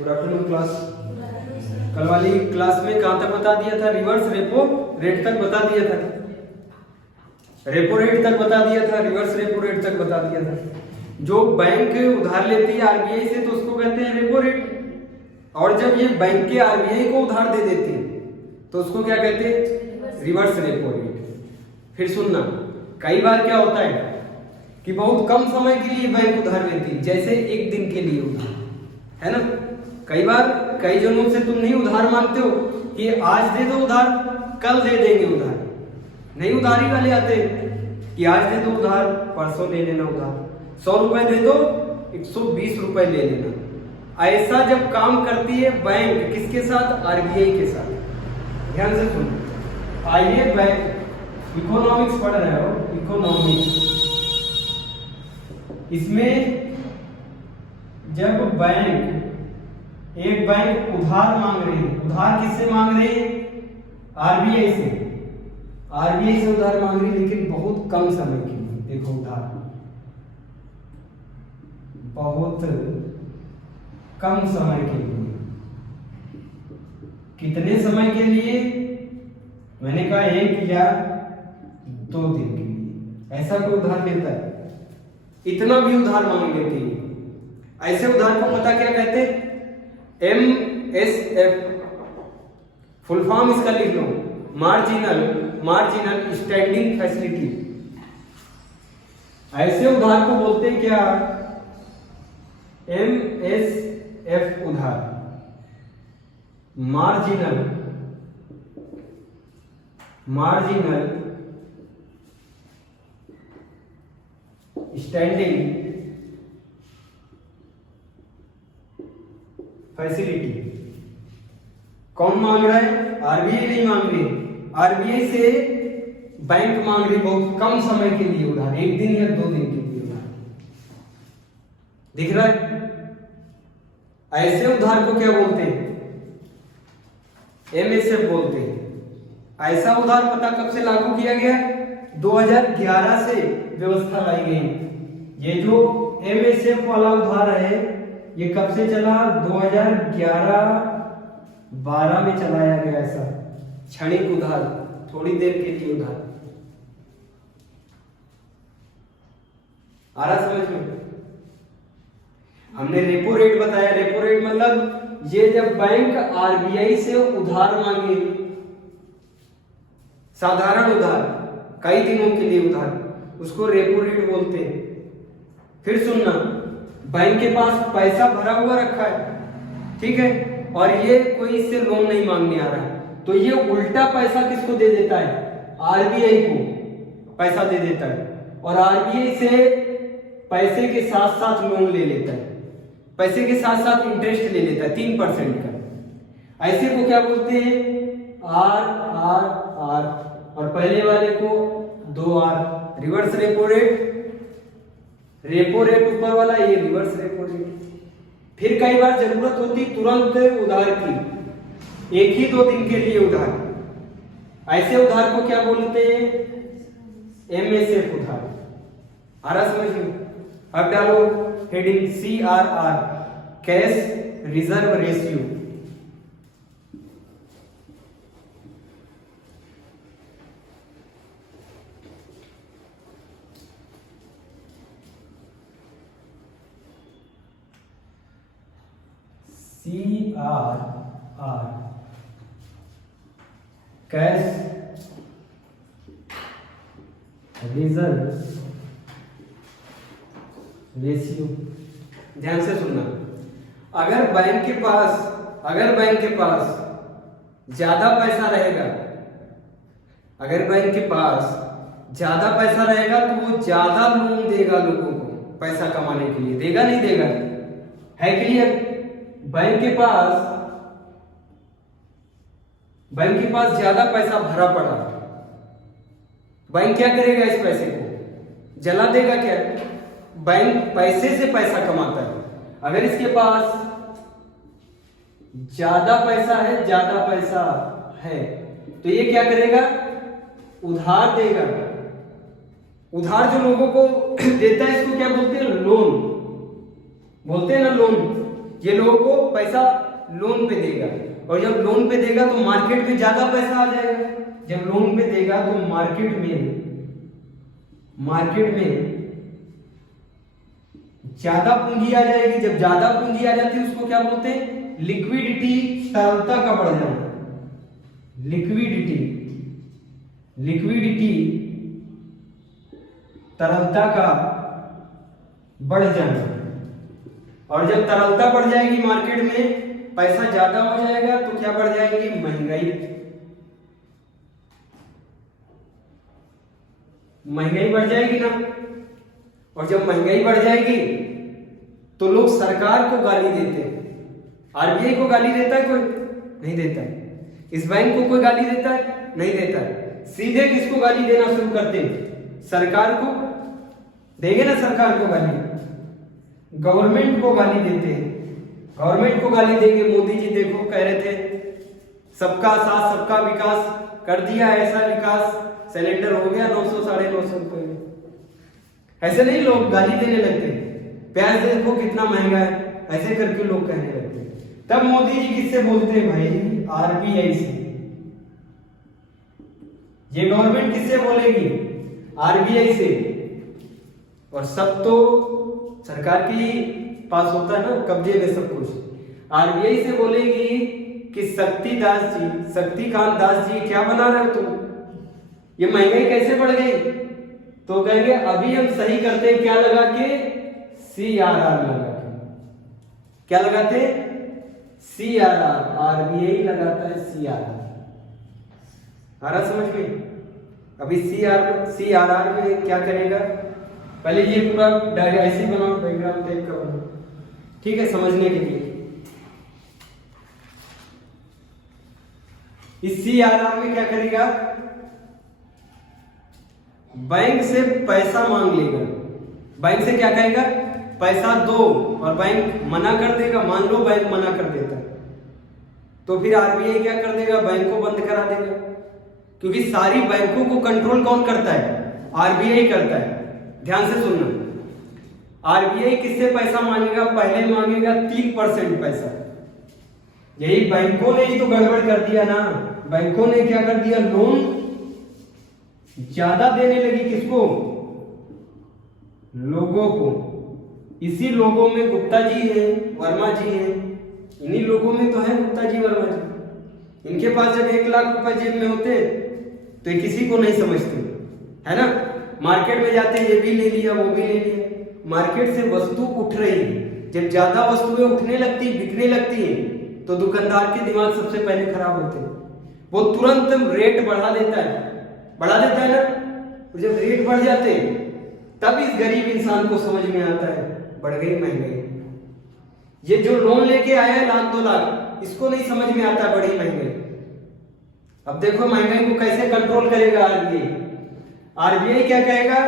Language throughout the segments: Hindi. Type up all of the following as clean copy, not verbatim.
Good afternoon class. कल वाली क्लास में कहां तक बता दिया था? रिवर्स रेपो रेट तक बता दिया था, रेपो रेट तक बता दिया था, रिवर्स रेपो रेट तक बता दिया था। जो बैंक उधार लेती है आरबीआई से तो उसको कहते हैं रेपो रेट, और जब ये बैंक के आरबीआई को उधार दे देते हैं तो उसको क्या कहते हैं? Reverse repo rate. फिर सुनना, कई बार क्या होता है कि बहुत कम समय के लिए बैंक उधार लेती है, जैसे एक दिन के लिए उधार, है ना। कई बार कई जनों से तुम नहीं उधार मांगते हो कि आज दे दो उधार, कल दे देंगे उधार। नहीं, उधारी वाले आते हैं कि आज दे दो उधार, परसों ले लेना उधार, 100 रुपए दे दो, 120 रुपए ले लेना। ऐसा जब काम करती है बैंक, किसके साथ? आरबीआई के साथ। ध्यान से सुनो, आइए बैंक इकोनॉमिक्स पढ़ रहे हो, इकोनॉमिक्स, इसमें जब बैंक, एक बैंक उधार मांग रही है, उधार किससे मांग रही है? आरबीआई से, आरबीआई से उधार मांग रही है, लेकिन बहुत कम समय के लिए। देखो उधार बहुत कम समय के लिए। कितने समय के लिए? मैंने कहा 1 या 2 दिन के लिए। ऐसा कोई उधार लेता है? इतना भी उधार मांग लेती है। ऐसे उधार को पता क्या कहते हैं? MSF, फुल फॉर्म इसका लिख लो, मार्जिनल स्टैंडिंग फैसिलिटी। ऐसे उधार को बोलते हैं क्या? MSF उधार, मार्जिनल स्टैंडिंग फैसिलिटी। कौन मांग रहा है? आरबीआई नहीं मांग रही, आरबीआई से बैंक मांग रही बहुत कम समय के लिए उधार, 1 दिन या 2 दिन के लिए उधार। दिख रहा है? ऐसे उधार को क्या बोलते हैं? MSF बोलते हैं। ऐसा उधार पता कब से लागू किया गया? 2011 से व्यवस्था लाई गई। ये जो MSF वाला उधार है, ये कब से चला? 2011-12 में चलाया गया। ऐसा क्षणिक उधार, थोड़ी देर के लिए उधार। आ रहा समझ में? हमने रेपो रेट बताया। रेपो रेट मतलब ये जब बैंक आरबीआई से उधार मांगे, साधारण उधार, कई दिनों के लिए उधार, उसको रेपो रेट बोलते हैं। फिर सुनना, बैंक के पास पैसा भरा हुआ रखा है, ठीक है, और ये कोई इससे लोन नहीं मांगने आ रहा है, तो ये उल्टा पैसा किसको दे देता है? आरबीआई को पैसा दे देता है, और आरबीआई से पैसे के साथ साथ लोन ले लेता है, पैसे के साथ साथ इंटरेस्ट ले लेता है 3% का। ऐसे को क्या बोलते हैं? RRR, और पहले वाले को 2R, reverse repo rate. Repo rate ऊपर वाला, ये रिवर्स रेपो रेट। फिर कई बार जरूरत होती तुरंत उधार की, 1 ही 2 दिन के लिए उधार। ऐसे उधार को क्या बोलते हैं? MSF उधार। आ रहा समझ में? अब डालो heading CRR, cash reserve ratio. CRR, cash reserve ratio. ध्यान से सुनना, अगर बैंक के पास ज्यादा पैसा रहेगा, अगर बैंक के पास ज्यादा पैसा रहेगा तो वो ज्यादा लोन देगा लोगों को पैसा कमाने के लिए। देगा नहीं देगा? है क्लियर? बैंक के पास ज्यादा पैसा भरा पड़ा, बैंक क्या करेगा? इस पैसे को जला देगा क्या? बैंक पैसे से पैसा कमाता है। अगर इसके पास ज्यादा पैसा है तो ये क्या करेगा? उधार देगा। उधार जो लोगों को देता है इसको क्या बोलते हैं? लोन बोलते हैं ना, लोन। ये लोगों को पैसा लोन पे देगा, और जब लोन पे देगा तो मार्केट में ज्यादा पैसा आ जाएगा। जब लोन पे देगा तो मार्केट में ज्यादा पूंजी आ जाएगी। जब ज्यादा पूंजी आ जाती है उसको क्या बोलते हैं? लिक्विडिटी, तरलता का बढ़ जाना। लिक्विडिटी तरलता का बढ़ जाना। और जब तरलता बढ़ जाएगी मार्केट में, पैसा ज्यादा हो जाएगा, तो क्या बढ़ जाएगी? महंगाई बढ़ जाएगी ना। और जब महंगाई बढ़ जाएगी तो लोग सरकार को गाली देते हैं। आरबीआई को गाली देता है कोई? नहीं देता है। इस बैंक को कोई गाली देता है? नहीं देता है। सीधे किसको गाली देना शुरू करते हैं? सरकार को। देंगे ना सरकार को गाली, गवर्नमेंट को गाली देते हैं। गवर्नमेंट को गाली देंगे। मोदी जी देखो कह रहे थे सबका साथ सबका विकास, कर दिया ऐसा विकास, सिलेंडर हो गया 900 950 रुपए में। ऐसे नहीं लोग गाली देने लगते, प्याज देखो कितना महंगा है, ऐसे करके लोग कहने लगते। तब मोदी जी किससे बोलते हैं भाई? आरबीआई से। ये गवर्नमेंट किससे बोलेगी? आरबीआई से। और सब तो सरकार के पास होता है ना, कब्जे में सब कुछ। आरबीआई से बोलेगी कि शक्तिकांत दास जी क्या बना रहे हो तुम? ये महंगाई कैसे बढ़ गई? तो कहेंगे अभी हम सही करते हैं। क्या लगा के? CRR लगा के। क्या लगाते? CRR। आरबीआई लगाता है CRR। आ रहा समझ में? अभी CRR में क्या करेगा? पहले ये पूरा ऐसे बनाओ, डायग्राम टाइप का बनाओ, ठीक है, समझने के लिए। इस CRR में क्या करेगा? बैंक से पैसा मांग लेगा। बैंक से क्या कहेगा? पैसा दो, और बैंक मना कर देगा। मान लो बैंक मना कर देता है, तो फिर आरबीआई क्या कर देगा? बैंक को बंद करा देगा। क्योंकि सारी बैंकों को कंट्रोल कौन करता है? आरबीआई करता है। ध्यान से सुनना, आरबीआई किससे पैसा मांगेगा? पहले मांगेगा 3% पैसा। यही बैंकों ने ही तो गड़बड़ कर दिया ना। बैंकों ने क्या कर दिया? लोन ज्यादा देने लगी। किसको? लोगों को। इसी लोगों में गुप्ता जी हैं, वर्मा जी हैं। इन्हीं लोगों में तो है गुप्ता जी, वर्मा जी। इनके पास जब 1 लाख रुपए जेब में होते तो ये किसी को नहीं समझते, है ना। मार्केट में जाते ये भी ले लिया, वो भी ले लिया। मार्केट से वस्तु उठ रही है। जब ज्यादा वस्तुएं उठने लगती, बिकने लगती हैं, तो दुकानदार के दिमाग सबसे पहले खराब होते हैं। वो तुरंत रेट बढ़ा देता है ना। और जब रेट बढ़ जाते हैं तब इस गरीब इंसान को समझ में आता है बढ़ गई महंगाई। ये जो लोन लेके आया है 1 लाख 2 लाख, इसको नहीं समझ में आता बड़ी महंगाई। अब देखो महंगाई को कैसे कंट्रोल करेगा आरबीआई। आरबीआई क्या कहेगा?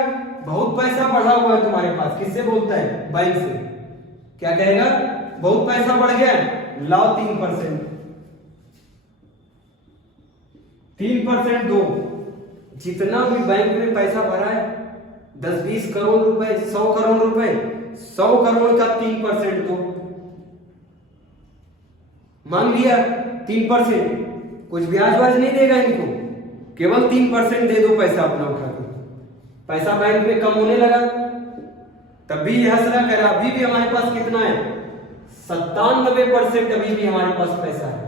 बहुत पैसा बढ़ा हुआ है तुम्हारे पास। किससे बोलता है? बैंक से। क्या कहेगा? बहुत पैसा बढ़ गया, लाओ 3%। 3% दो। जितना भी बैंक में पैसा भरा है, 10-20 करोड़ रुपए, 100 करोड़ रुपए, 100 करोड़ का 3% दो। मांग लिया 3%, कुछ ब्याज वाज नहीं देगा इनको, केवल 3% दे दो पैसा अपना उठा के। पैसा बैंक में कम होने लगा, तब भी हंस रहा, कह रहा अभी भी हमारे पास कितना है? 97% अभी भी हमारे पास पैसा है।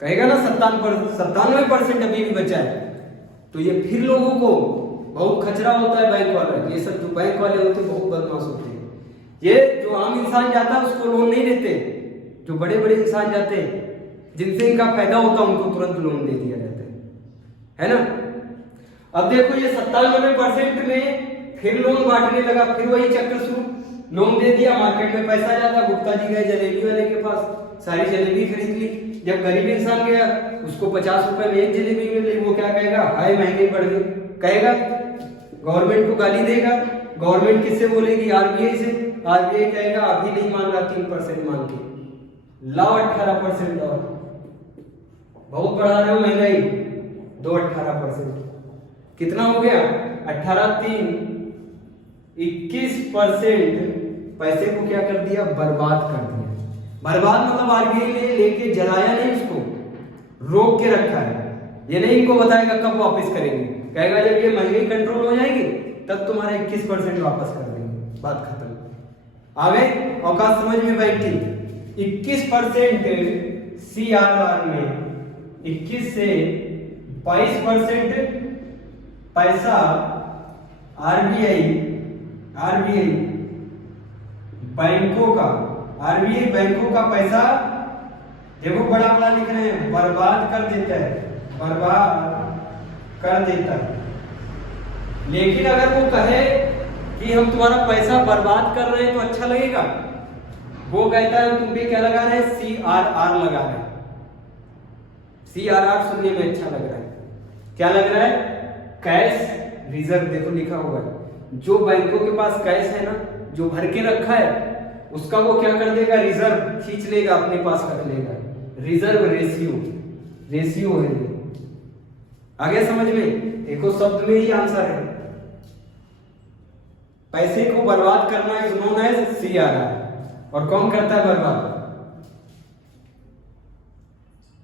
कहेगा ना 97% अभी भी बचा है। तो ये फिर लोगों को बहुत खचरा होता है बैंक वाला। ये सब जो बैंक वाले होते हैं बहुत बदमाश होते हैं। ये जो आम इंसान जाता है उसको लोन नहीं देते, जो बड़े बड़े इंसान जाते हैं जिनसे इनका फायदा होता है उनको तुरंत लोन दे दिया जाता है ना। अब देखो ये 97% में फिर लोन बांटने लगा, फिर वही चक्कर शुरू। लोन दे दिया, मार्केट में पैसा जाता, गुप्ता जी गए जलेबी वाले के पास, सारी जलेबी खरीद ली। जब गरीब इंसान गया उसको 50 रुपए में एक जलेबी मिली, वो क्या कहेगा? हाय महंगाई बढ़ गई कहेगा, गवर्नमेंट को गाली देगा। गवर्नमेंट किससे बोलेगी? आरबीआई से। आरबीआई कहेगा अभी नहीं मांग रहा, 3% मांग के लाओ 18% और बहुत बढ़ा रहे हो महंगाई, दो 18%। कितना हो गया? 18 3 21%। पैसे को क्या कर दिया, बर्बाद कर दिया। बर्बाद मतलब आरबीआई ने लेके जलाया नहीं, उसको रोक के रखा है। ये नहीं इनको बताएगा कब वापस करेंगे, कहेगा जब ये महंगाई कंट्रोल हो जाएगी तब तुम्हारा 21% वापस कर देंगे, बात खत्म। आ गए, औकात समझ में बैठी। 21% CRR में 21 से 22% पैसा आरबीआई बैंकों का पैसा, देखो बड़ा बड़ा लिख रहे हैं, बर्बाद कर देता है, बर्बाद कर देता है। लेकिन अगर वो कहे कि हम तुम्हारा पैसा बर्बाद कर रहे हैं तो अच्छा लगेगा, वो कहता है तुम भी क्या लगा रहे हैं, CRR लगा रहे हैं। CRR सुनने में अच्छा लग रहा है, क्या लग रहा है, कैश रिजर्व। देखो लिखा हुआ है, जो बैंकों के पास कैश है ना, जो भर के रखा है, उसका वो क्या कर देगा, रिजर्व खींच लेगा, अपने पास रख लेगा। रिजर्व रेशियो है। आगे समझ में, देखो शब्द में ही आंसर है। पैसे को बर्बाद करना इज नोन एज CRR। और कौन करता है बर्बाद,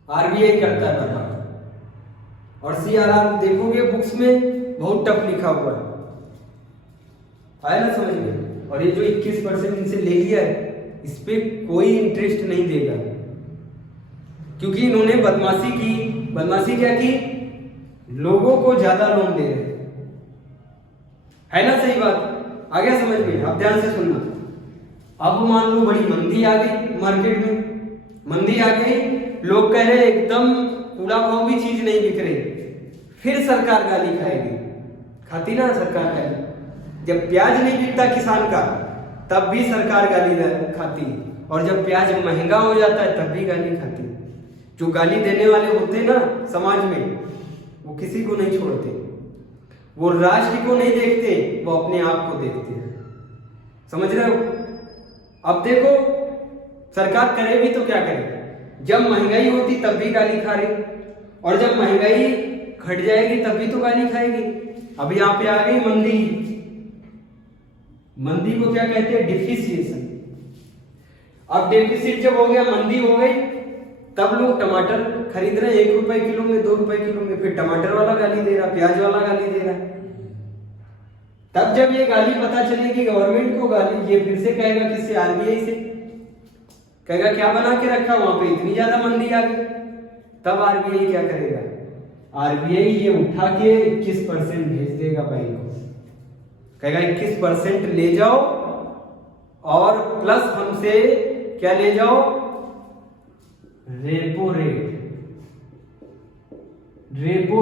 आरबीआई करता है बर्बाद। और CRR देखोगे बुक्स में बहुत टफ लिखा हुआ है, आया ना समझ में। और ये जो 21% इनसे ले लिया है, इस पे कोई इंटरेस्ट नहीं देगा, क्योंकि इन्होंने बदमाशी की। बदमाशी क्या की, लोगों को ज्यादा लोन दे रहे, है ना सही बात। आ गया समझ में, अब ध्यान से सुनना। अब मान लो बड़ी मंदी आ गई मार्केट में, मंदी आ गई, लोग कह रहे एकदम कूड़ा भाव भी चीज नहीं बिक रही, फिर सरकार गाली खाएगी, खाती ना सरकार गाली। जब प्याज नहीं बिकता किसान का तब भी सरकार गाली खाती, और जब प्याज महंगा हो जाता है तब भी गाली खाती। जो गाली देने वाले होते ना समाज में, वो किसी को नहीं छोड़ते, वो राष्ट्र को नहीं देखते, वो अपने आप को देखते हैं। समझ रहे हो। अब देखो सरकार करे भी तो क्या करे, जब महंगाई होती तब भी गाली खा रही, और जब महंगाई घट जाएगी तब भी तो गाली खाएगी। अब यहाँ पे आ गई मंदी। मंदी को क्या कहते हैं, डिफिसिएशन। अब डेफिसिट जब हो गया, मंदी हो गई, तब लोग टमाटर खरीद रहे हैं 1 रुपए किलो में, 2 रुपए किलो में, फिर टमाटर वाला गाली दे रहा, प्याज वाला गाली दे रहा। तब जब ये गाली पता चलेगी गवर्नमेंट को गाली, ये फिर से कहेगा किससे, आरबीआई से, कहेगा क्या बना के रखा, वहां पे इतनी ज्यादा मंदी आ गई। तब आरबीआई क्या करेगा, आरबीआई ये उठा के 21% भेज देगा बैंक को, कहेगा 21% ले जाओ और प्लस हमसे क्या ले जाओ, रेपो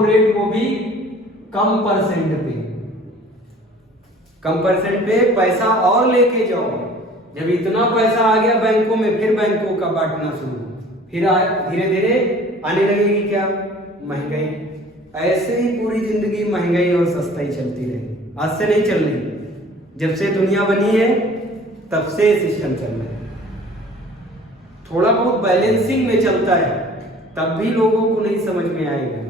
रेट को भी कम परसेंट पे पैसा और लेके जाओ। जब इतना पैसा आ गया बैंकों में, फिर बैंकों का बांटना शुरू, फिर धीरे धीरे आने लगेगी क्या, महंगाई। ऐसे ही पूरी जिंदगी महंगाई और सस्ताई चलती रही, आज से नहीं चल रही, जब से दुनिया बनी है तब से सिस्टम चल रहा है। थोड़ा बहुत बैलेंसिंग में चलता है, तब भी लोगों को नहीं समझ में आएगा,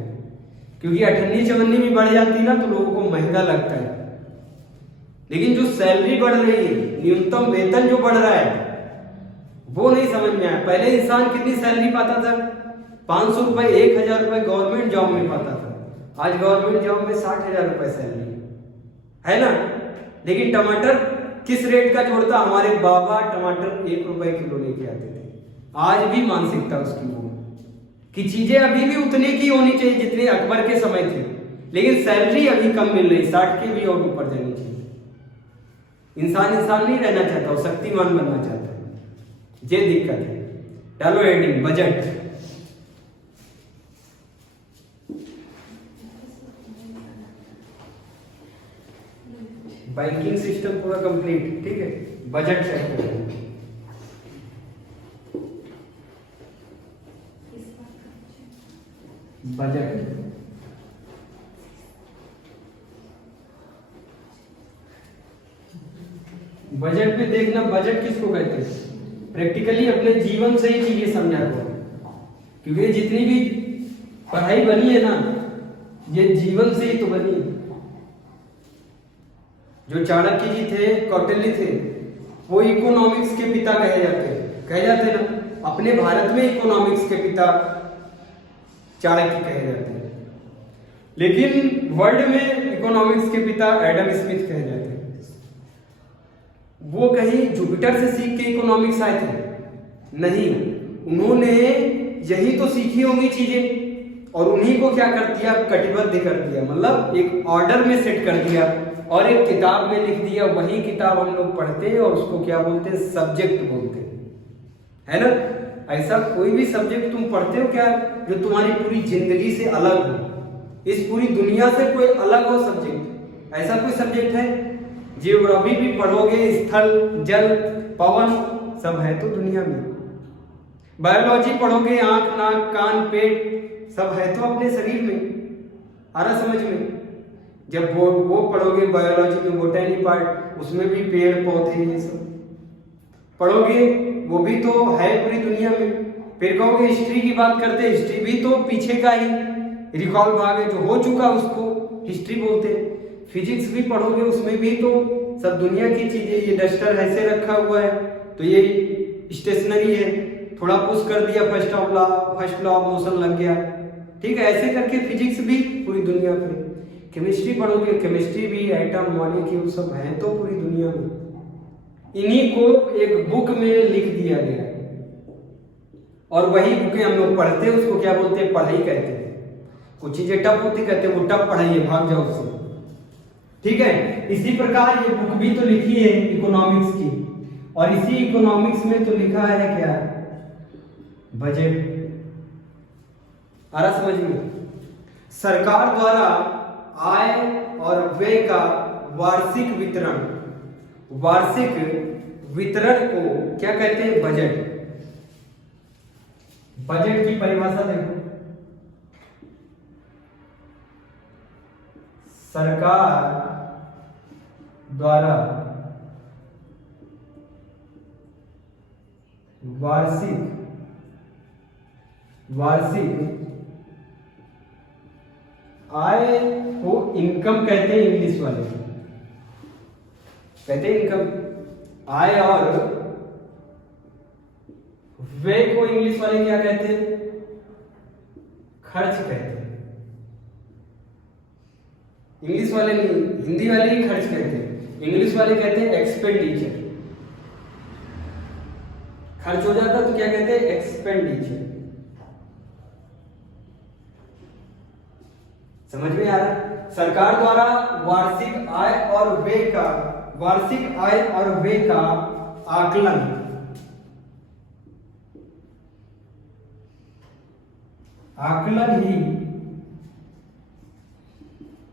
क्योंकि अठन्नी चवन्नी भी बढ़ जाती ना तो लोगों को महंगा लगता है। लेकिन जो सैलरी बढ़ रही है, न्यूनतम वेतन जो बढ़ रहा है, वो नहीं समझ में आया। पहले इंसान कितनी सैलरी पाता था, 500 रुपए, 1000 रुपए गवर्नमेंट जॉब में पाता था। आज गवर्नमेंट जॉब में 60,000 रुपए सैलरी है ना। लेकिन टमाटर किस रेट का जोड़ता, हमारे बाबा टमाटर 1 रुपए किलो लेके आते थे। आज भी मानसिकता उसकी वो कि चीजें अभी भी उतने की होनी चाहिए जितने अकबर के समय थे, लेकिन सैलरी अभी कम मिल रही, 60 के भी और ऊपर जानी चाहिए। इंसान नहीं रहना चाहता, वो शक्तिमान बनना चाहता है, ये दिक्कत है। डालो हेडिंग, बजट। बैंकिंग सिस्टम पूरा कंप्लीट, ठीक है। बजट चेक करें, बजट। बजट में देखना, बजट किसको कहते हैं, प्रैक्टिकली अपने जीवन से ही चीजें समझा करो, क्योंकि जितनी भी पढ़ाई बनी है ना, ये जीवन से ही तो बनी है। जो चाणक्य जी थे, कौटिल्य थे, वो इकोनॉमिक्स के पिता कहे जाते हैं ना। अपने भारत में इकोनॉमिक्स के पिता चाणक्य कहे जाते हैं, लेकिन वर्ल्ड में इकोनॉमिक्स के पिता एडम स्मिथ कहे जाते हैं। वो कहीं जुपिटर से सीख के इकोनॉमिक्स आए थे? नहीं, उन्होंने यही तो सीखी होंगी चीजें और उन्हीं को क्या कर दिया, कटिबद्ध कर दिया, मतलब एक ऑर्डर में सेट कर दिया और एक किताब में लिख दिया। वही किताब हम लोग पढ़ते हैं और उसको क्या बोलते हैं, सब्जेक्ट बोलते हैं, है ना। ऐसा कोई भी सब्जेक्ट तुम पढ़ते हो क्या जो तुम्हारी पूरी जिंदगी से अलग हो, इस पूरी दुनिया से कोई अलग हो सब्जेक्ट? ऐसा कोई सब्जेक्ट है? जियोग्राफी भी पढ़ोगे, स्थल, जल, पवन सब है तो दुनिया में। बायोलॉजी पढ़ोगे, आंख, नाक, कान, पेट सब है तो अपने शरीर में। आ रहा समझ में? जब वो पढ़ोगे बायोलॉजी में, बोटैनी पार्ट, उसमें भी पेड़ पौधे ये सब पढ़ोगे, वो भी तो है पूरी दुनिया में। फिर कहोगे हिस्ट्री की बात करते, हिस्ट्री भी तो पीछे का ही रिकॉल भाग है, जो हो चुका उसको हिस्ट्री बोलते हैं। फिजिक्स भी पढ़ोगे, उसमें भी तो सब दुनिया की चीजें, ये डस्टर ऐसे रखा हुआ है तो ये स्टेशनरी है, थोड़ा पुश कर दिया, फर्स्ट लॉ ऑफ मोशन लग गया, ठीक है। ऐसे करके फिजिक्स भी पूरी दुनिया पे। केमिस्ट्री पढ़ोगे, केमिस्ट्री भी, एटम, मॉलिक्यूल सब है तो पूरी दुनिया में। इन्हीं को एक बुक में लिख दिया गया है और वही बुकें हम लोग पढ़ते हैं, उसको क्या बोलते हैं, पढ़ाई कहते हैं। कुछ चीजें टफ होती कहते हैं वो टफ पढ़ाई है, भाग जाओ उससे, ठीक है। इसी प्रकार ये बुक भी तो लिखी है इकोनॉमिक्स की, और इसी इकोनॉमिक्स में तो लिखा है क्या, बजट। आ रहा समझ में? सरकार द्वारा आय और व्यय का वार्षिक वितरण को क्या कहते हैं, बजट। बजट की परिभाषा देखो, सरकार द्वारा वार्षिक आय को इनकम कहते हैं, इंग्लिश वाले कहते हैं इनकम। आय और व्यय को इंग्लिश वाले क्या कहते हैं, खर्च कहते हैं। इंग्लिश वाले नहीं, हिंदी वाले ही खर्च कहते हैं, इंग्लिश वाले कहते हैं एक्सपेंडिचर। खर्च हो जाता तो क्या कहते हैं, एक्सपेंडिचर। समझ में आ रहा? सरकार द्वारा वार्षिक आय और व्यय का आकलन ही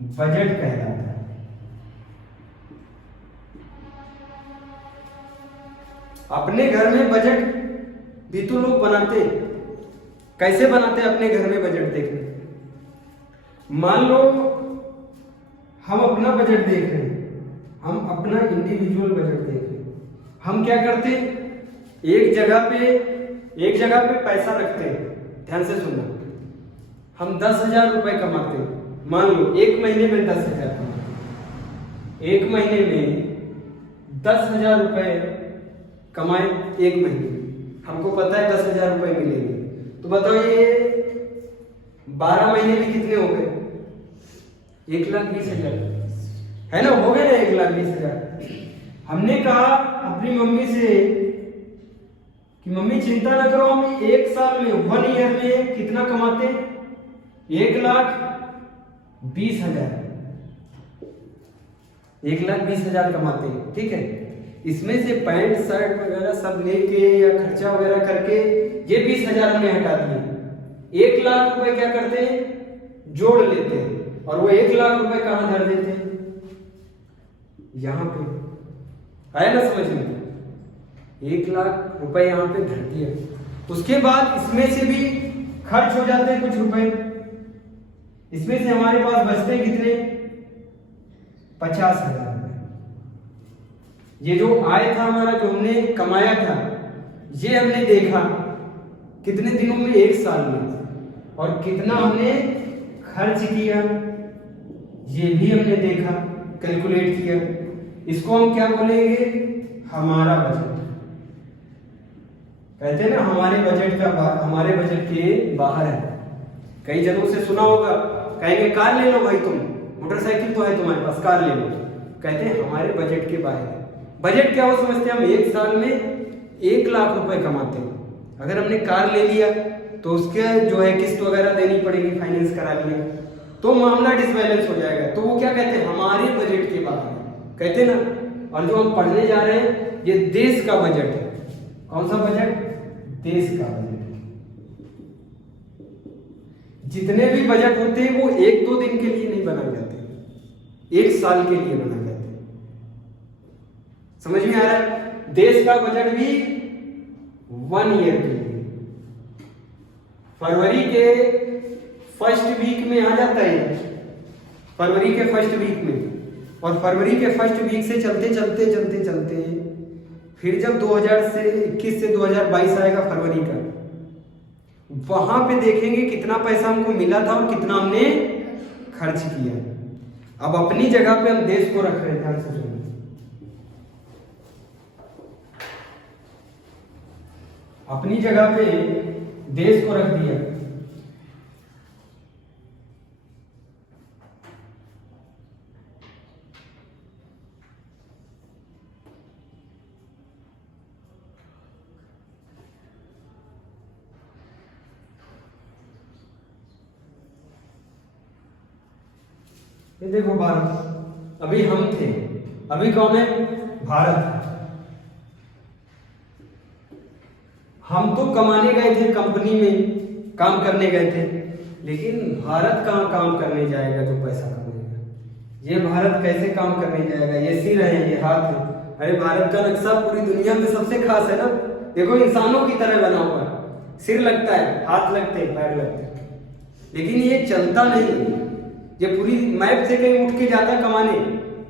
बजट कहलाता है। अपने घर में बजट भी तो लोग बनाते। कैसे बनाते हैं अपने घर में बजट? देखने, मान लो हम अपना बजट देख रहे हैं, हम अपना इंडिविजुअल बजट देख रहे हैं। हम क्या करते, एक जगह पे पैसा रखते हैं। ध्यान से सुनना, हम 10,000 रुपए कमाते हैं। मान लो एक महीने में 10,000 कमाए, एक महीने में 10,000 रुपए कमाए, एक महीने में हमको पता है 10,000 रुपए मिलेंगे। तो बताओ ये 12 महीने में कितने हो गए, 1,20,000 है ना, हो गए ना 1,20,000। हमने कहा अपनी मम्मी से कि मम्मी चिंता ना करो, हम एक साल में 1 ईयर में कितना कमाते, 1,20,000 1,20,000 कमाते हैं, ठीक है। इसमें से पैंट शर्ट वगैरह सब लेके या खर्चा वगैरह करके ये 20,000 हमने हटा दिए। 1,00,000 रुपए क्या करते हैं, जोड़ लेते हैं, और वो 1,00,000 रुपए कहां धर देते हैं, यहां पे। आया ना समझ में? 1,00,000 रुपए यहां पे धर दिया। उसके बाद इसमें से भी खर्च हो जाते हैं कुछ रुपए, इसमें से हमारे पास बचते कितने, 50,000 रुपए। ये जो आय था हमारा, जो हमने कमाया था, ये हमने देखा कितने दिनों में, 1 साल में, और कितना हमने खर्च किया ये भी हमने देखा, कैलकुलेट किया। इसको हम क्या बोलेंगे, हमारा बजट, कहते हैं ना हमारे बजट के बाहर है। कई जनों से सुना होगा, कहेंगे कार ले लो भाई, तुम मोटरसाइकिल तो है तुम्हारे पास, कार ले लो। कहते हैं हमारे बजट के बाहर है। बजट क्या हो समझते हैं हम? एक साल में 1 लाख रुपए कमाते हैं, अगर हमने कार ले लिया तो उसके जो है किस्त वगैरह देनी पड़ेगी, फाइनेंस करा लिया तो मामला डिसबैलेंस हो जाएगा। तो वो क्या कहते हैं? हमारे बजट के बाहर कहते हैं ना। और जो हम पढ़ने जा रहे हैं ये देश का बजट है। कौन सा बजट? देश का बजट। जितने भी बजट होते हैं वो 1-2 दिन के लिए नहीं बनाए जाते, 1 साल के लिए बनाए जाते हैं। समझ में आ रहा है? देश का बजट भी 1 ईयर के लिए, फरवरी के फर्स्ट वीक में आ जाता है, फरवरी के फर्स्ट वीक में। और फरवरी के फर्स्ट वीक से चलते फिर जब 2021 से 2022 आएगा फरवरी का, वहां पे देखेंगे कितना पैसा हमको मिला था और कितना हमने खर्च किया। अब अपनी जगह पे हम देश को रख रहे थे, ध्यान से सुनिए। अपनी जगह पे देश को रख दिया। ये देखो भारत, अभी हम थे, अभी कौन है? भारत। हम तो कमाने गए थे, कंपनी में काम करने गए थे, लेकिन भारत कहाँ काम करने जाएगा जो पैसा कमाएगा? ये भारत कैसे काम करने जाएगा? ये सिर है, ये हाथ है। अरे भारत का नक्शा पूरी दुनिया में सबसे खास है ना। देखो इंसानों की तरह बना हुआ है, सिर लगता है, हाथ लगते हैं, पैर लगते हैं, लेकिन ये चलता नहीं। ये पूरी मैप से कहीं उठ के जाता कमाने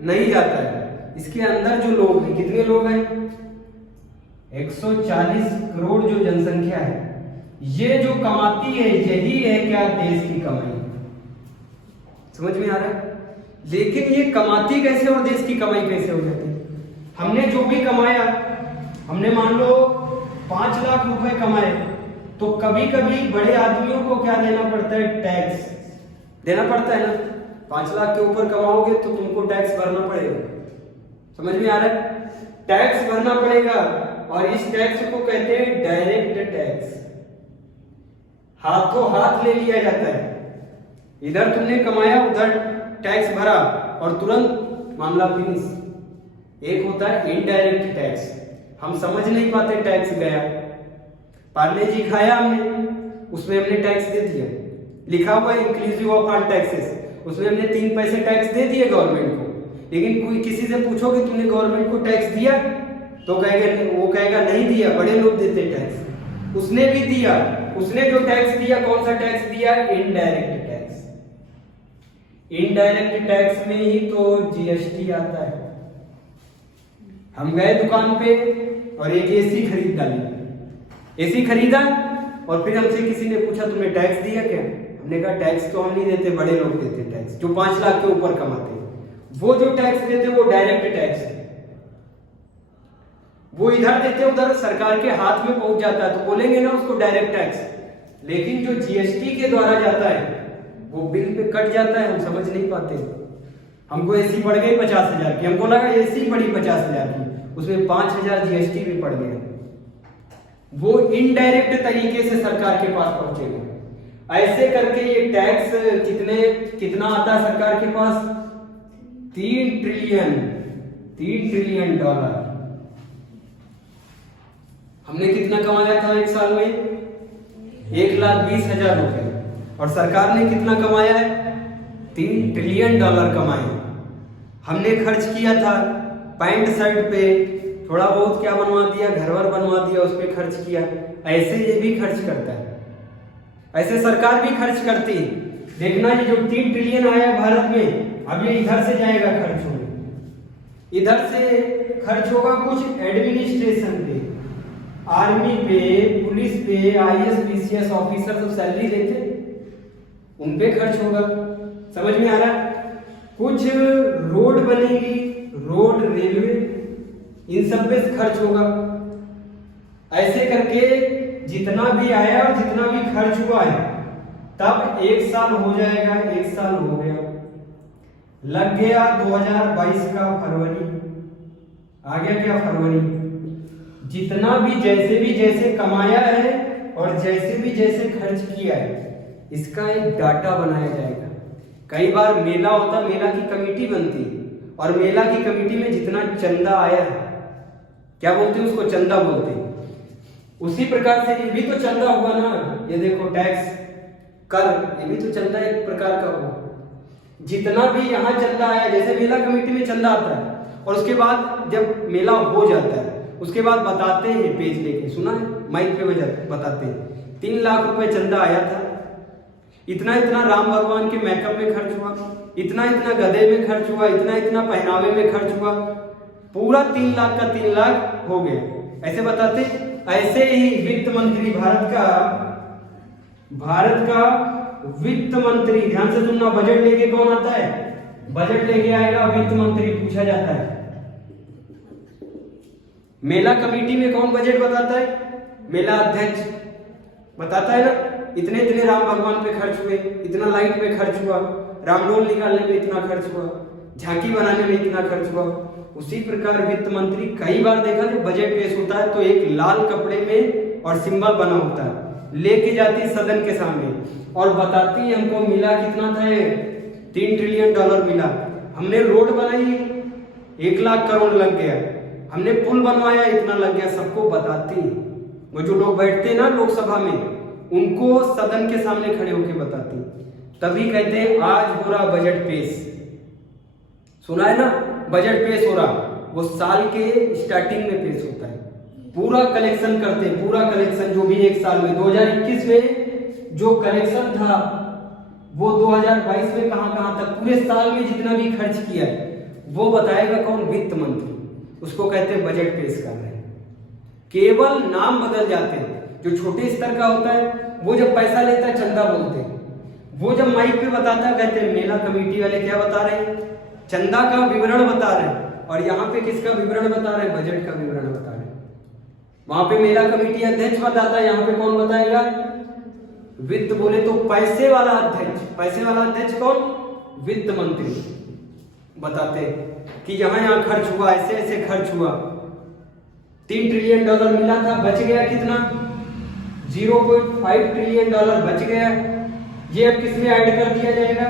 नहीं जाता है। इसके अंदर जो लोग हैं, कितने लोग हैं? 140 करोड़ जो जनसंख्या है, ये जो कमाती है यही है क्या? देश की कमाई। समझ में आ रहा है? लेकिन ये कमाती कैसे और देश की कमाई कैसे हो जाती है? हमने जो भी कमाया, हमने मान लो 5 लाख रुपए कमाए, तो कभी कभी बड़े आदमियों को क्या देना पड़ता है? टैक्स देना पड़ता है ना। 5 लाख के ऊपर कमाओगे तो तुमको टैक्स भरना पड़ेगा। समझ में आ रहा है? टैक्स भरना पड़ेगा, और इस टैक्स को कहते हैं डायरेक्ट टैक्स। हाथों हाथ ले लिया जाता है। इधर तुमने कमाया, उधर टैक्स भरा और तुरंत मामला फिनिश। एक होता है इनडायरेक्ट टैक्स, हम समझ नहीं पाते टैक्स गया। पार्ले जी खाया हमने, उसमें हमने टैक्स दे दिया, लिखा हुआ इंक्लूसिव ऑफ ऑल टैक्सेस, उसमें हमने 3 पैसे टैक्स दे दिए गवर्नमेंट को। लेकिन कोई किसी से पूछोगे तुमने गवर्नमेंट को टैक्स दिया, तो वो कहेगा नहीं दिया, बड़े लोग देते टैक्स। उसने भी दिया, उसने जो टैक्स दिया, कौन सा टैक्स दिया? Indirect tax. इनडायरेक्ट टैक्स में ही तो जीएसटी आता है। हम गए दुकान पे और एक एसी खरीद डाली, एसी खरीदा और फिर हमसे किसी ने पूछा तुमने टैक्स दिया क्या? हमने कहा टैक्स तो हम नहीं देते, बड़े लोग देते टैक्स, जो 5 लाख के ऊपर कमाते हैं। वो जो टैक्स देते वो डायरेक्ट टैक्स है, वो इधर देते उधर सरकार के हाथ में पहुंच जाता है, तो बोलेंगे ना उसको डायरेक्ट टैक्स। लेकिन जो जीएसटी के द्वारा जाता है वो बिल पे कट जाता है, हम समझ नहीं पाते। हमको एसी पड़ गई 50,000 की, हमको लगा एसी पड़ी 50,000 की, उसमें 5,000 जीएसटी भी पड़ गया। वो इनडायरेक्ट तरीके से सरकार के पास पहुंचेगा। ऐसे करके ये टैक्स कितना आता है सरकार के पास? 3 ट्रिलियन डॉलर। हमने कितना कमाया था एक साल में? 1,20,000 रुपए। और सरकार ने कितना कमाया है? 3 ट्रिलियन डॉलर कमाए। हमने खर्च किया था पैंट शर्ट पे, थोड़ा बहुत क्या बनवा दिया, घर वर बनवा दिया, उस पर खर्च किया। ऐसे ये भी खर्च करता है, ऐसे सरकार भी खर्च करती है। देखना ये जो 3 ट्रिलियन आया भारत में, अब ये इधर से जाएगा खर्च होगा, इधर से खर्च होगा कुछ एडमिनिस्ट्रेशन पे, आर्मी पे, पुलिस पे, आईएएस पीसीएस ऑफिसर सब सैलरी लेते, उन पे खर्च होगा। समझ में आ रहा है? कुछ रोड बनेगी, रोड रेलवे, इन सब पे खर्च होगा। ऐसे करके जितना भी आया और जितना भी खर्च हुआ है, तब 1 साल हो जाएगा। 1 साल हो गया, लग गया 2022 का फरवरी, आ गया क्या फरवरी। जितना भी जैसे कमाया है और जैसे खर्च किया है, इसका एक डाटा बनाया जाएगा। कई बार मेला होता, मेला की कमेटी बनती और मेला की कमेटी में जितना चंदा आया है, क्या बोलते हैं उसको, चंदा बोलते हैं। उसी प्रकार से ये भी तो चंदा हुआ ना, ये देखो टैक्स कर, ये भी तो चंदा एक प्रकार का हुआ। जितना भी यहाँ चंदा आया, जैसे मेला कमेटी में चंदा आता है और उसके बाद जब मेला हो जाता है उसके बाद बताते हैं पेज लेके, सुना है माइक पे बताते हैं 3 लाख रुपए चंदा आया था, इतना इतना राम भगवान के मेकअप में खर्च हुआ, इतना इतना गधे में खर्च हुआ, इतना इतना पहनावे में खर्च हुआ, पूरा 3 लाख का 3 लाख हो गया, ऐसे बताते। ऐसे ही वित्त मंत्री, भारत का वित्त मंत्री, ध्यान से सुनना, बजट लेके कौन आता है, बजट लेके आएगा वित्त मंत्री, पूछा जाता है। मेला कमेटी में कौन बजट बताता है, मेला अध्यक्ष बताता है ना, इतने इतने राम भगवान पे खर्च हुए, इतना लाइट पे खर्च हुआ, रामडोल निकालने में इतना खर्च हुआ, झांकी बनाने में इतना खर्च हुआ। उसी प्रकार वित्त मंत्री, कई बार देखा जब बजट पेश होता है तो एक लाल कपड़े में और सिंबल बना होता है, लेके जाती सदन के सामने और बताती हमको मिला कितना था, 3 ट्रिलियन डॉलर मिला, हमने रोड बनाई 1 लाख करोड़ लग गया, हमने पुल बनवाया इतना लग गया, सबको बताती। वो जो लोग बैठते ना लोकसभा में, उनको सदन के सामने खड़े होकर बताती, तभी कहते हैं आज हो रहा बजट पेश। सुना है ना, बजट पेश हो रहा, वो साल के स्टार्टिंग में पेश होता है, पूरा कलेक्शन करते हैं, पूरा कलेक्शन जो भी एक साल में 2021 में जो कलेक्शन था वो 2022 में कहां तक, पूरे साल में जितना भी खर्च किया है वो बताएगा कौन, वित्त मंत्री, उसको कहते हैं बजट पेश कर रहे हैं। केवल नाम बदल जाते हैं, जो छोटे स्तर का होता है वो जब पैसा लेता है चंदा बोलते हैं, वो जब माइक पे बताता है कहते हैं मेला कमेटी वाले क्या बता रहे हैं, चंदा का विवरण बता रहे हैं, और यहाँ पे किसका विवरण बता रहे हैं, बजट का विवरण बता रहे हैं। वहां पे मेला कमेटी अध्यक्ष बताता है, यहाँ पे कौन बताएगा, वित्त बोले तो पैसे वाला अध्यक्ष, पैसे वाला अध्यक्ष कौन, वित्त मंत्री बताते कि यहाँ खर्च हुआ, ऐसे ऐसे खर्च हुआ, 3 ट्रिलियन डॉलर मिला था, बच गया कितना, 0.5 ट्रिलियन डॉलर बच गया। ये अब किसमें ऐड कर दिया जाएगा,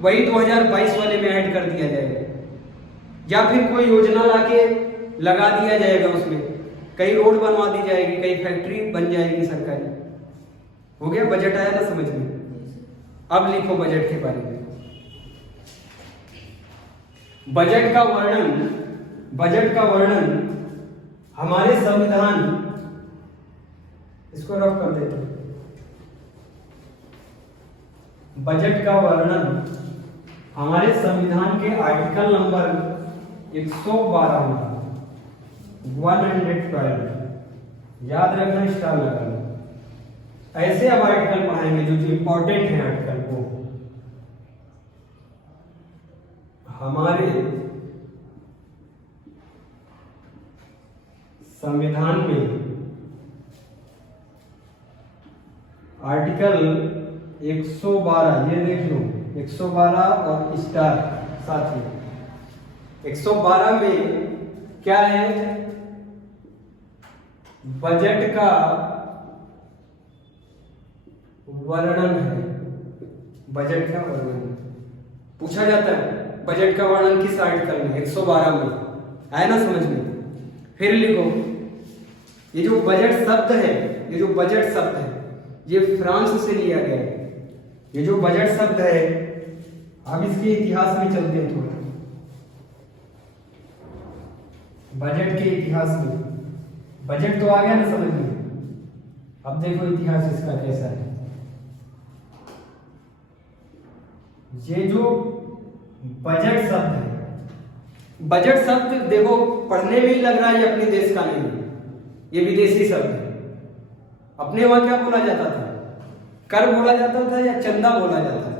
वही 2022 वाले में ऐड कर दिया जाएगा, या फिर कोई योजना लाके लगा दिया जाएगा, उसमें कई रोड बनवा दी जाएगी, कई फैक्ट्री बन जाएगी सरकारी। हो गया, बजट आया ना समझ में। अब लिखो बजट के बारे में, बजट का वर्णन हमारे संविधान, इसको रफ कर देते हैं, बजट का वर्णन हमारे संविधान के आर्टिकल नंबर 112 में, 112, याद रखना, स्टार लगाना। ऐसे अब आर्टिकल पढ़ाएंगे जो इंपॉर्टेंट है आर्टिकल को। हमारे संविधान में आर्टिकल 112, ये देख लो 112 और स्टार साथ में, 112 में क्या है, बजट का वर्णन है, बजट का वर्णन पूछा जाता है, बजट का वर्णन किस आर्टिकल में, 112 में, आया ना समझ में। फिर लिखो, ये जो बजट शब्द है, ये जो बजट शब्द है ये फ्रांस से लिया गया है। ये जो बजट शब्द है, अब इसके इतिहास में चलते हैं थोड़ा, बजट के इतिहास में। बजट तो आ गया ना समझ में, अब देखो इतिहास इसका कैसा है। ये जो बजट शब्द है, बजट शब्द देखो पढ़ने में ही लग रहा है ये अपने देश का नहीं, ये विदेशी शब्द है। अपने वहां क्या बोला जाता था, कर बोला जाता था या चंदा बोला जाता था,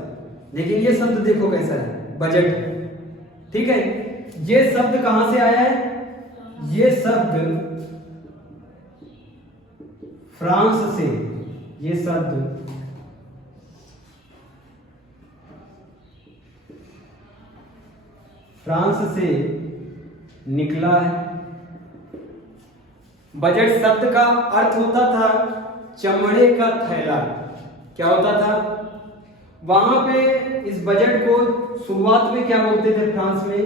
लेकिन ये शब्द देखो कैसा है, बजट। ठीक है, ये शब्द कहां से आया है, ये शब्द फ्रांस से, ये शब्द फ्रांस से निकला है। बजट शब्द का अर्थ होता था चमड़े का थैला। क्या होता था वहां पे? इस बजट को शुरुआत में क्या बोलते थे फ्रांस में?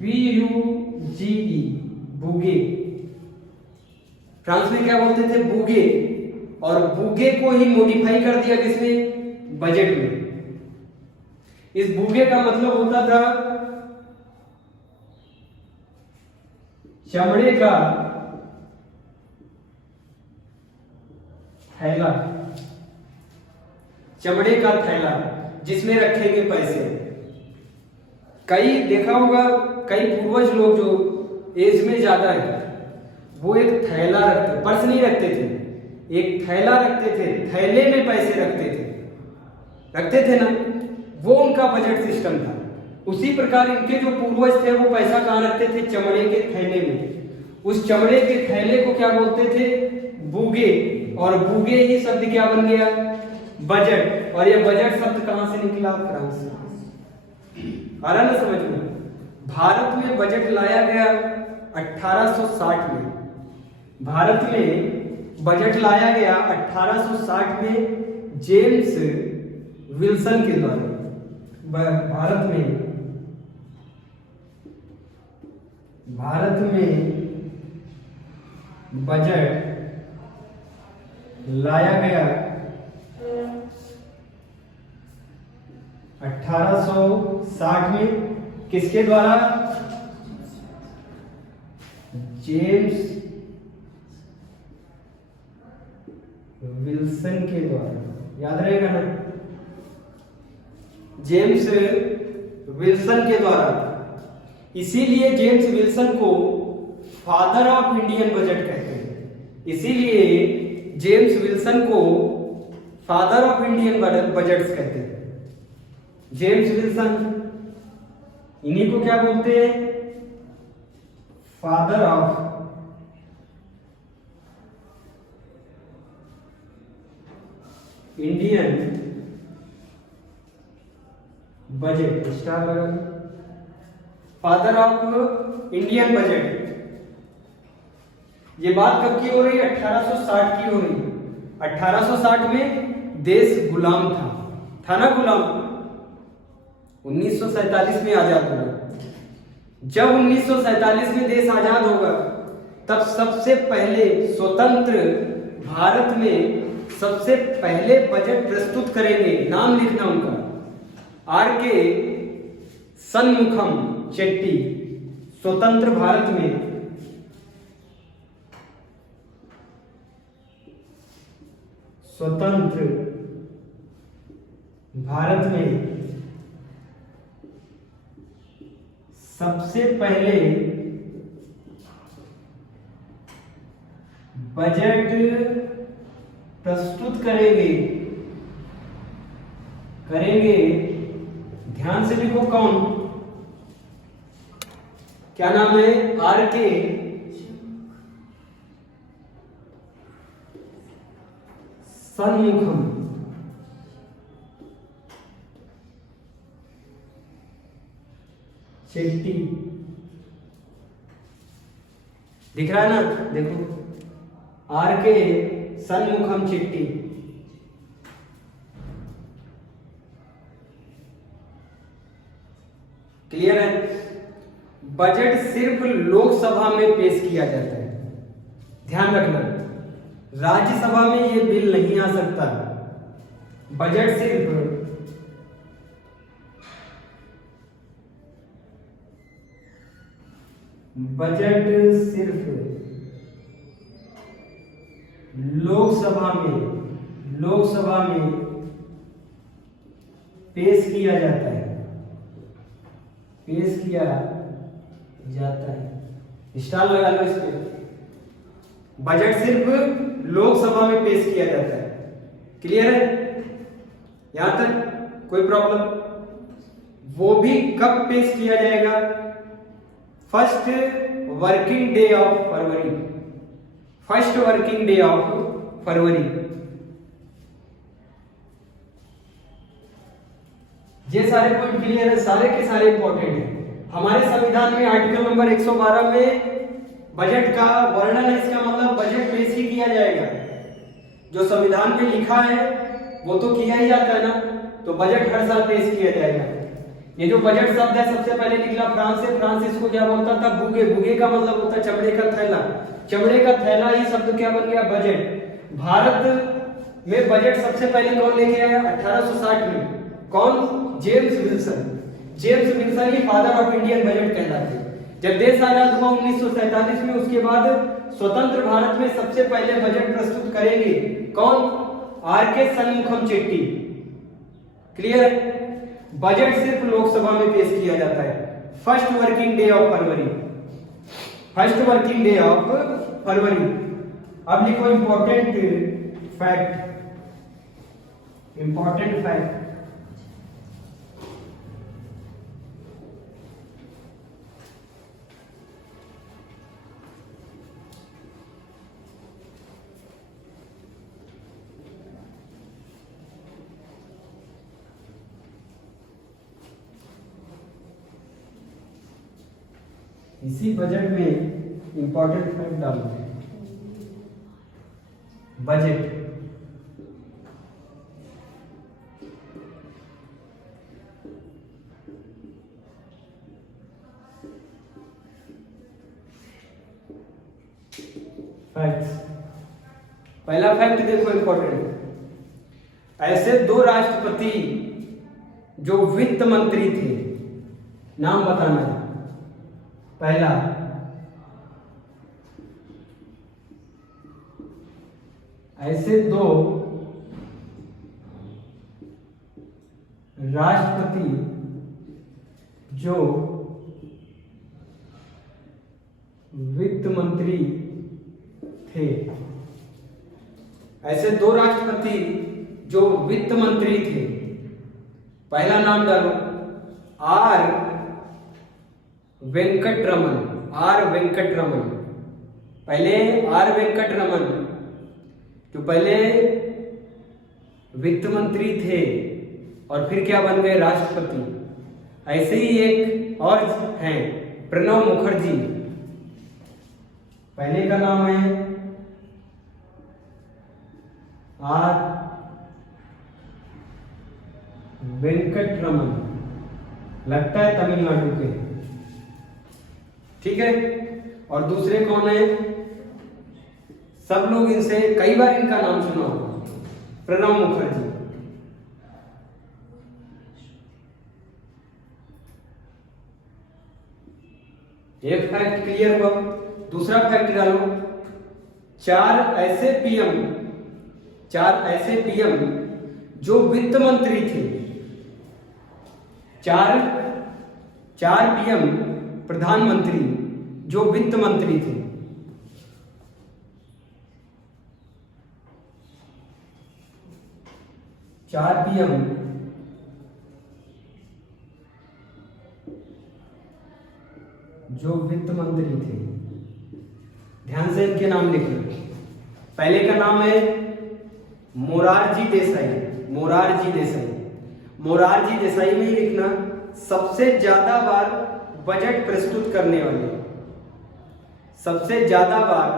BUGE, बूगे। फ्रांस में क्या बोलते थे? बूगे। और बूगे को ही मॉडिफाई कर दिया किसने? बजट में। इस बूगे का मतलब होता था चमड़े का थैला, चमड़े का थैला जिसमें रखेंगे पैसे। कई देखा होगा, कई पूर्वज लोग जो एज में ज्यादा है वो एक थैला रखते, पर्स नहीं रखते थे, एक थैला रखते थे, थैले में पैसे रखते थे ना, वो उनका बजट सिस्टम था। उसी प्रकार इनके जो पूर्वज थे वो पैसा कहाँ रखते थे? चमड़े के थैले में। उस चमड़े के थैले को क्या बोलते थे? बूगे। और बूगे ही शब्द क्या बन गया? बजट। और ये बजट शब्द कहां से निकला? फ्रांस से। आ रहा ना समझ में? भारत में बजट लाया गया 1860 में। भारत में बजट लाया गया 1860 में जेम्स विल्सन के द्वारा। भारत में बजट लाया गया 1860 में। किसके द्वारा? जेम्स विल्सन के द्वारा। याद रहेगा ना? जेम्स विल्सन के द्वारा। इसीलिए जेम्स विल्सन को फादर ऑफ इंडियन बजट कहते हैं। इसीलिए जेम्स विल्सन को फादर ऑफ इंडियन बजट्स कहते हैं। जेम्स विल्सन, इन्हीं को क्या बोलते हैं? Father of Indian budget. Star लगा। Father of Indian budget. ये बात कब की हो रही है? 1860 की हो रही है। 1860 में देश गुलाम था ना? गुलाम 1947 में आजाद हुआ। जब 1947 में देश आजाद होगा तब सबसे पहले स्वतंत्र भारत में सबसे पहले बजट प्रस्तुत करेंगे। नाम लिखना उनका, RK सन्मुखम चेट्टी। स्वतंत्र भारत में स्वतंत्र भारत में सबसे पहले बजट प्रस्तुत करेंगे। ध्यान से लिखो कौन? क्या नाम है? RK सन्मुखम। चेट्टी। दिख रहा है ना? देखो, RK सन्मुखम चेट्टी। क्लियर है? बजट सिर्फ लोकसभा में पेश किया जाता है। ध्यान रखना, राज्यसभा में ये बिल नहीं आ सकता। बजट सिर्फ लोकसभा में पेश किया जाता है। स्टार लगा लो इस पे। बजट सिर्फ लोकसभा में पेश किया जाता है। क्लियर है? यहां तक कोई प्रॉब्लम? वो भी कब पेश किया जाएगा? First working day of February, first working day of फरवरी। ये सारे पॉइंट क्लियर है, सारे के सारे इंपॉर्टेंट है। हमारे संविधान में आर्टिकल नंबर 112 में बजट का वर्णन है, इसका मतलब बजट पेश ही किया जाएगा। जो संविधान में लिखा है वो तो किया ही जाता है ना, तो बजट हर साल पेश किया जाएगा। ये जो बजट शब्द है सबसे पहले निकला फ्रांस से। फ्रांस इसको क्या बोलता था? बुगे। बुगे का मतलब होता है चमड़े का थैला। चमड़े का थैला ही शब्द क्या बन गया? बजट। भारत में बजट सबसे पहले कौन लेके आया? 1860 में। कौन? James Wilson. James Wilson he father of Indian budget कहलाते हैं। जब देश आजाद हुआ 1947 में, उसके बाद स्वतंत्र भारत में सबसे पहले बजट प्रस्तुत करेंगे कौन? R K. Shanmukham Chetty. Clear? Budget सिर्फ लोकसभा में पेश किया जाता है। First working day of February, first working day of February. अब लिखो इंपॉर्टेंट फैक्ट, इंपॉर्टेंट फैक्ट। इसी बजट में इंपॉर्टेंट फैक्ट डालते हैं। Budget facts. पहला फैक्ट देखो इंपॉर्टेंट। ऐसे दो राष्ट्रपति जो वित्त मंत्री थे, नाम बताना है। पहला, ऐसे दो राष्ट्रपति जो वित्त मंत्री थे। ऐसे दो राष्ट्रपति जो वित्त मंत्री थे। पहला नाम डालो, आर वेंकटरमन। आर वेंकटरमन। पहले आर वेंकटरमन जो पहले वित्त मंत्री थे और फिर क्या बन गए? राष्ट्रपति। ऐसे ही एक और हैं, प्रणब मुखर्जी। पहले का नाम है आर वेंकटरमन, लगता है तमिलनाडु के, ठीक है। और दूसरे कौन है? सब लोग इनसे कई बार इनका नाम सुना होगा, प्रणब मुखर्जी। एक फैक्ट क्लियर हुआ। दूसरा फैक्ट डालो, चार ऐसे पीएम जो वित्त मंत्री थे। चार पीएम प्रधानमंत्री जो वित्त मंत्री थे। चार पीएम जो वित्त मंत्री थे, ध्यान से इनके नाम लिखना। पहले का नाम है मोरारजी देसाई। मोरारजी देसाई। मोरारजी देसाई में ही लिखना। सबसे ज्यादा बार बजट प्रस्तुत करने वाले, सबसे ज्यादा बार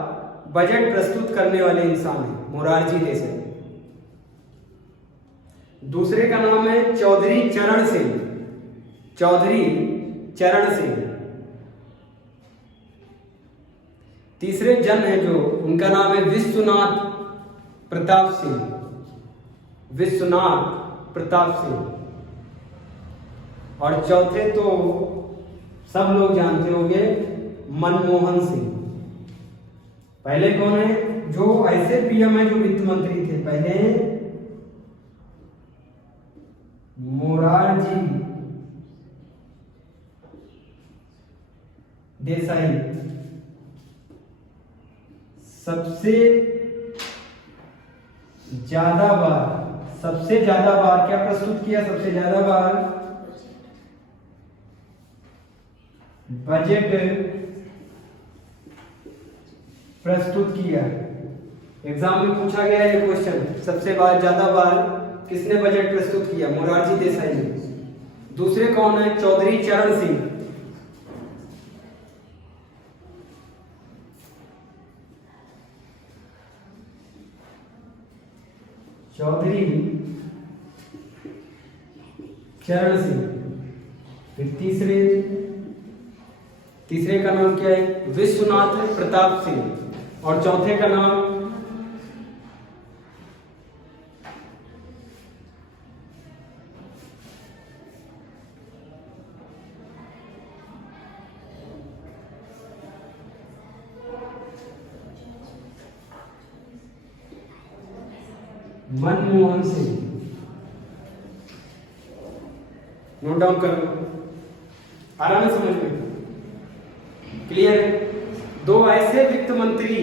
बजट प्रस्तुत करने वाले इंसान है मोरारजी देसाई। दूसरे का नाम है चौधरी चरण सिंह। चौधरी चरण सिंह। तीसरे जन है जो, उनका नाम है विश्वनाथ प्रताप सिंह। विश्वनाथ प्रताप सिंह। और चौथे तो सब लोग जानते होंगे, मनमोहन सिंह। पहले कौन है? जो ऐसे पीएम है जो वित्त मंत्री थे। पहले मोरारजी देसाई। सबसे ज्यादा बार क्या प्रस्तुत किया? सबसे ज्यादा बार बजट प्रस्तुत किया। एग्जाम में पूछा गया है क्वेश्चन, सबसे ज्यादा बार किसने बजट प्रस्तुत किया? मोरारजी देसाई ने। दूसरे कौन है? चौधरी चरण सिंह। चौधरी चरण सिंह। फिर तीसरे का नाम क्या है? विश्वनाथ प्रताप सिंह। और चौथे का नाम मनमोहन सिंह। नोट डाउन कर लो, आराम से समझ में। क्लियर है? दो ऐसे वित्त मंत्री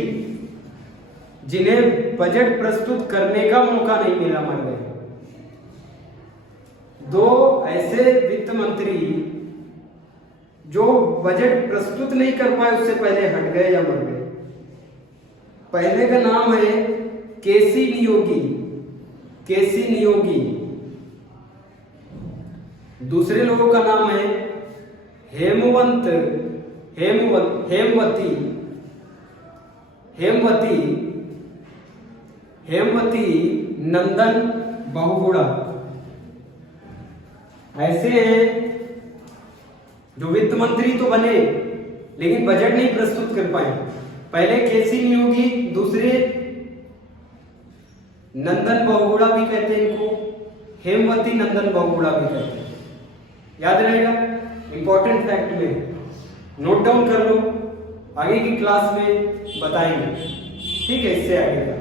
जिन्हें बजट प्रस्तुत करने का मौका नहीं मिला, मर गए। दो ऐसे वित्त मंत्री जो बजट प्रस्तुत नहीं कर पाए, उससे पहले हट गए या मर गए। पहले का नाम है केसी नियोगी। केसी नियोगी। दूसरे लोगों का नाम है हेमवती नंदन बहुगुणा। ऐसे हैं जो वित्त मंत्री तो बने लेकिन बजट नहीं प्रस्तुत कर पाए। पहले केसी नियोगी, दूसरे नंदन बहुगुणा भी कहते हैं इनको, हेमवती नंदन बहुगुणा भी कहते हैं। याद रहेगा, इंपॉर्टेंट फैक्ट में नोट डाउन कर लो, आगे की क्लास में बताएंगे। ठीक है, इससे आगे का